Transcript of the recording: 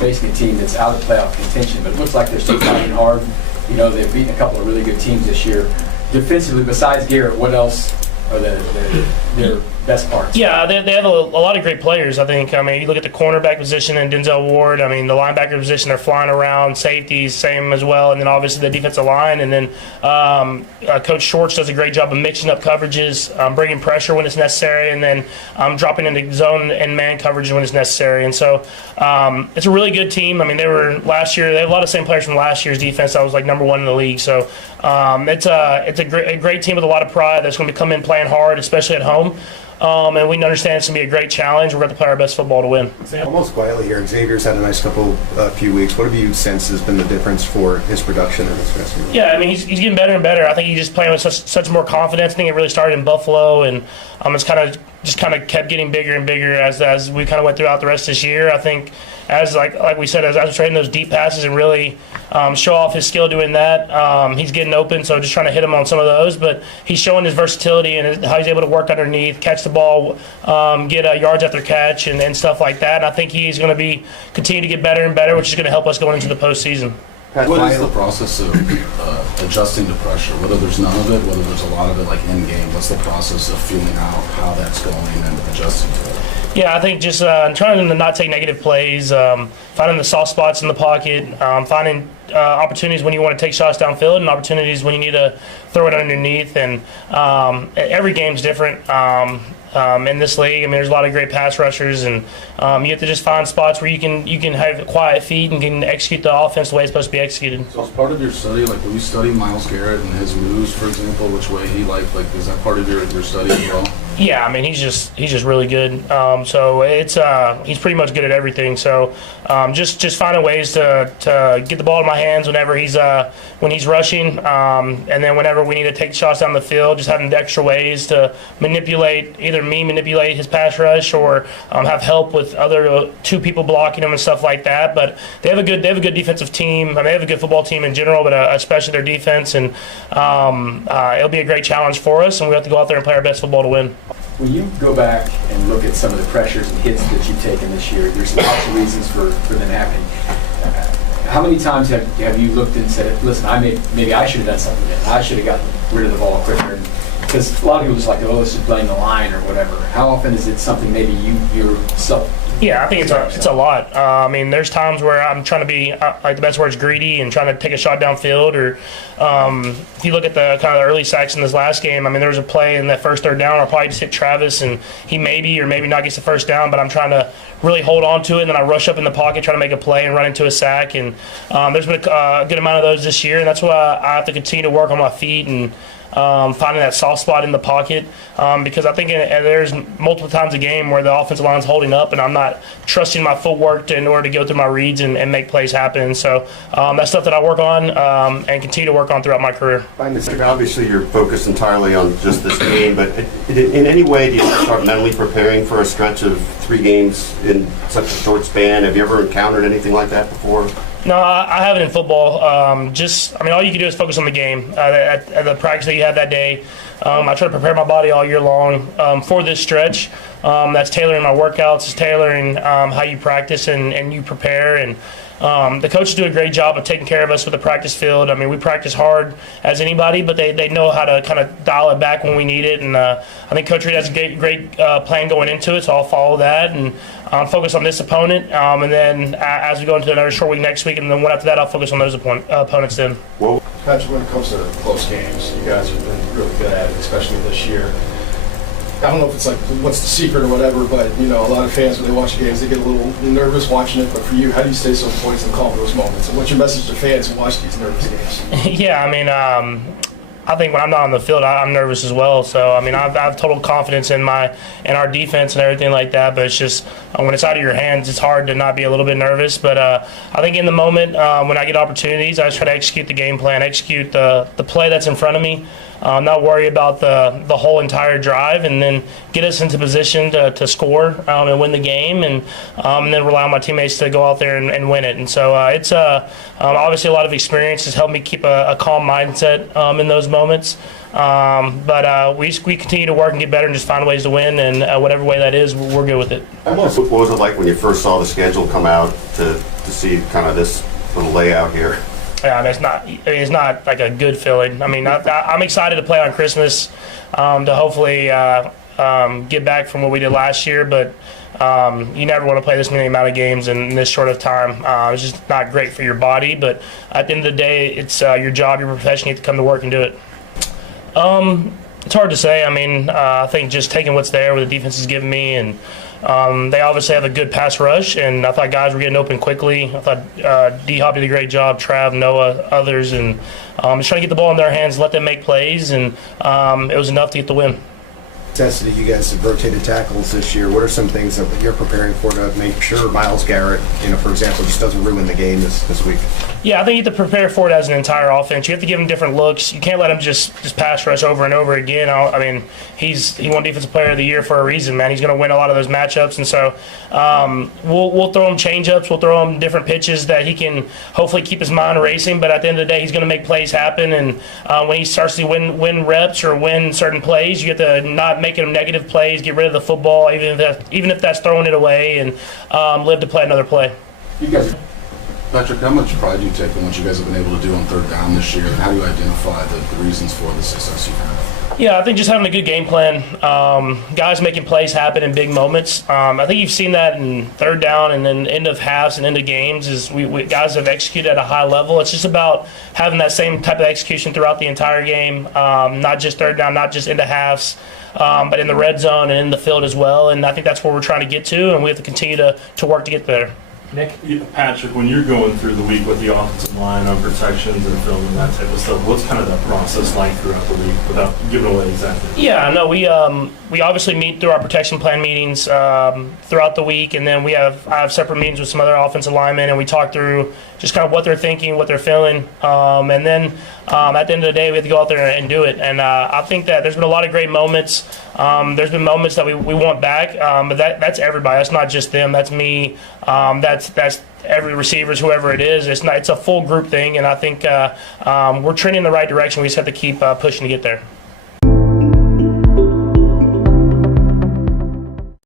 facing a team that's out of playoff contention, but it looks like they're still fighting hard. You know, they've beaten a couple of really good teams this year. Defensively, besides Garrett, what else are their best parts? Yeah, they have a lot of great players, I think. I mean, you look at the cornerback position and Denzel Ward. I mean, the linebacker position, they're flying around. Safeties, same as well. And then obviously the defensive line. And then Coach Schwartz does a great job of mixing up coverages, bringing pressure when it's necessary, and then dropping into zone and man coverage when it's necessary. And so it's a really good team. I mean, they have a lot of same players from last year's defense that was like number one in the league. So it's a great team with a lot of pride that's going to come in playing hard, especially at home. And we understand it's going to be a great challenge. We're going to play our best football to win. Almost quietly here, Xavier's had a nice few weeks. What have you sensed has been the difference for his production in his first year? Yeah, I mean, he's getting better and better. I think he's just playing with such more confidence. I think it really started in Buffalo, and it's kind of kept getting bigger and bigger as we kind of went throughout the rest of this year. I think as like we said, as we're trading those deep passes and really show off his skill doing that, he's getting open. So just trying to hit him on some of those, but he's showing his versatility and how he's able to work underneath, catch the ball, get yards after catch, and stuff like that. And I think he's going to continue to get better and better, which is going to help us going into the postseason. What is the process of adjusting to pressure? Whether there's none of it, whether there's a lot of it, like in game, what's the process of feeling out how that's going and adjusting to it? Yeah, I think just trying to not take negative plays, finding the soft spots in the pocket, finding opportunities when you want to take shots downfield and opportunities when you need to throw it underneath. And every game's different. In this league, I mean, there's a lot of great pass rushers, and you have to just find spots where you can have quiet feet and can execute the offense the way it's supposed to be executed. So as part of your study, like when you study Myles Garrett and his moves, for example, which way he like is that part of your study as well? Yeah, I mean, he's just really good. So it's he's pretty much good at everything. So just finding ways to get the ball in my hands whenever when he's rushing, and then whenever we need to take shots down the field, just having extra ways to manipulate his pass rush or have help with other two people blocking him and stuff like that. But they have a good defensive team. I mean, they have a good football team in general, but especially their defense. And it'll be a great challenge for us, and we have to go out there and play our best football to win. When you go back and look at some of the pressures and hits that you've taken this year, there's lots of reasons for them happening. How many times have you looked and said, listen, maybe I should have done something then. I should have gotten rid of the ball quicker? Because a lot of people just like, oh, let's just blame the line or whatever. How often is it something maybe you yourself? Yeah, I think it's a lot. I mean, there's times where I'm trying to be, like the best word's greedy and trying to take a shot downfield. Or if you look at the kind of the early sacks in this last game, I mean, there was a play in that first third down. I'll probably just hit Travis, and he maybe or maybe not gets the first down, but I'm trying to really hold on to it, and then I rush up in the pocket, try to make a play and run into a sack. And there's been a good amount of those this year, and that's why I have to continue to work on my feet and finding that soft spot in the pocket, because I think there's multiple times a game where the offensive line's holding up and I'm not trusting my footwork in order to go through my reads and make plays happen. So that's stuff that I work on and continue to work on throughout my career. Obviously, you're focused entirely on just this game, but in any way do you start mentally preparing for a stretch of 3 games in such a short span? Have you ever encountered anything like that before? No, I haven't in football. All you can do is focus on the game, at the practice that you have that day. I try to prepare my body all year long for this stretch. That's tailoring my workouts, it's tailoring how you practice and you prepare. And the coaches do a great job of taking care of us with the practice field. I mean, we practice hard as anybody, but they know how to kind of dial it back when we need it. And I think Coach Reed has a great plan going into it, so I'll follow that and focus on this opponent. And then as we go into another short week next week, and then one after that, I'll focus on those opponents then. Well, Patrick, when it comes to close games, you guys have been really good at it, especially this year. I don't know if it's like what's the secret or whatever, but you know, a lot of fans when they watch games, they get a little nervous watching it. But for you, how do you stay so poised and calm in those moments? And what's your message to fans who watch these nervous games? Yeah, I mean, I think when I'm not on the field, I'm nervous as well. So I mean, I have total confidence in our defense and everything like that. But it's just when it's out of your hands, it's hard to not be a little bit nervous. But I think in the moment when I get opportunities, I just try to execute the game plan, execute the play that's in front of me. not worry about the whole entire drive, and then get us into position to score and win the game, and then rely on my teammates to go out there and win it. And so it's obviously a lot of experience has helped me keep a calm mindset in those moments. But we continue to work and get better and just find ways to win, and whatever way that is, we're good with it. What was it like when you first saw the schedule come out to see kind of this little layout here? Yeah, it's not like a good feeling. I mean, I'm excited to play on Christmas, to hopefully get back from what we did last year, but you never want to play this many amount of games in this short of time. It's just not great for your body, but at the end of the day, it's your job, your profession. You have to come to work and do it. It's hard to say. I mean, I think just taking what's there, what the defense has given me, and they obviously have a good pass rush, and I thought guys were getting open quickly. I thought D-Hop did a great job, Trav, Noah, others, and just trying to get the ball in their hands, let them make plays, and it was enough to get the win. Necessity, you guys have rotated tackles this year. What are some things that you're preparing for to make sure Myles Garrett, for example, just doesn't ruin the game this week? Yeah, I think you have to prepare for it as an entire offense. You have to give him different looks. You can't let him just pass rush over and over again. I mean, he won Defensive Player of the Year for a reason, man. He's going to win a lot of those matchups, and so we'll throw him change-ups. We'll throw him different pitches that he can hopefully keep his mind racing, but at the end of the day, he's going to make plays happen, and when he starts to win reps or win certain plays, you have to not make him negative plays, get rid of the football, even if that's throwing it away, and live to play another play. You guys, Patrick, how much pride do you take in what you guys have been able to do on third down this year, and how do you identify the reasons for the success you've had? Yeah, I think just having a good game plan, guys making plays happen in big moments. I think you've seen that in third down and then end of halves and end of games is we guys have executed at a high level. It's just about having that same type of execution throughout the entire game, not just third down, not just into halves, but in the red zone and in the field as well. And I think that's where we're trying to get to, and we have to continue to work to get there. Nick? Patrick, when you're going through the week with the offensive line on protections and film and that type of stuff, what's kind of that process like throughout the week without giving away exactly? Yeah, no, we obviously meet through our protection plan meetings throughout the week, and then I have separate meetings with some other offensive linemen, and we talk through just kind of what they're thinking, what they're feeling, and then at the end of the day, we have to go out there and do it. And I think that there's been a lot of great moments. There's been moments that we want back, but that's everybody. That's not just them. That's me. That's every receiver, whoever it is. It's a full group thing, and I think we're trending in the right direction. We just have to keep pushing to get there.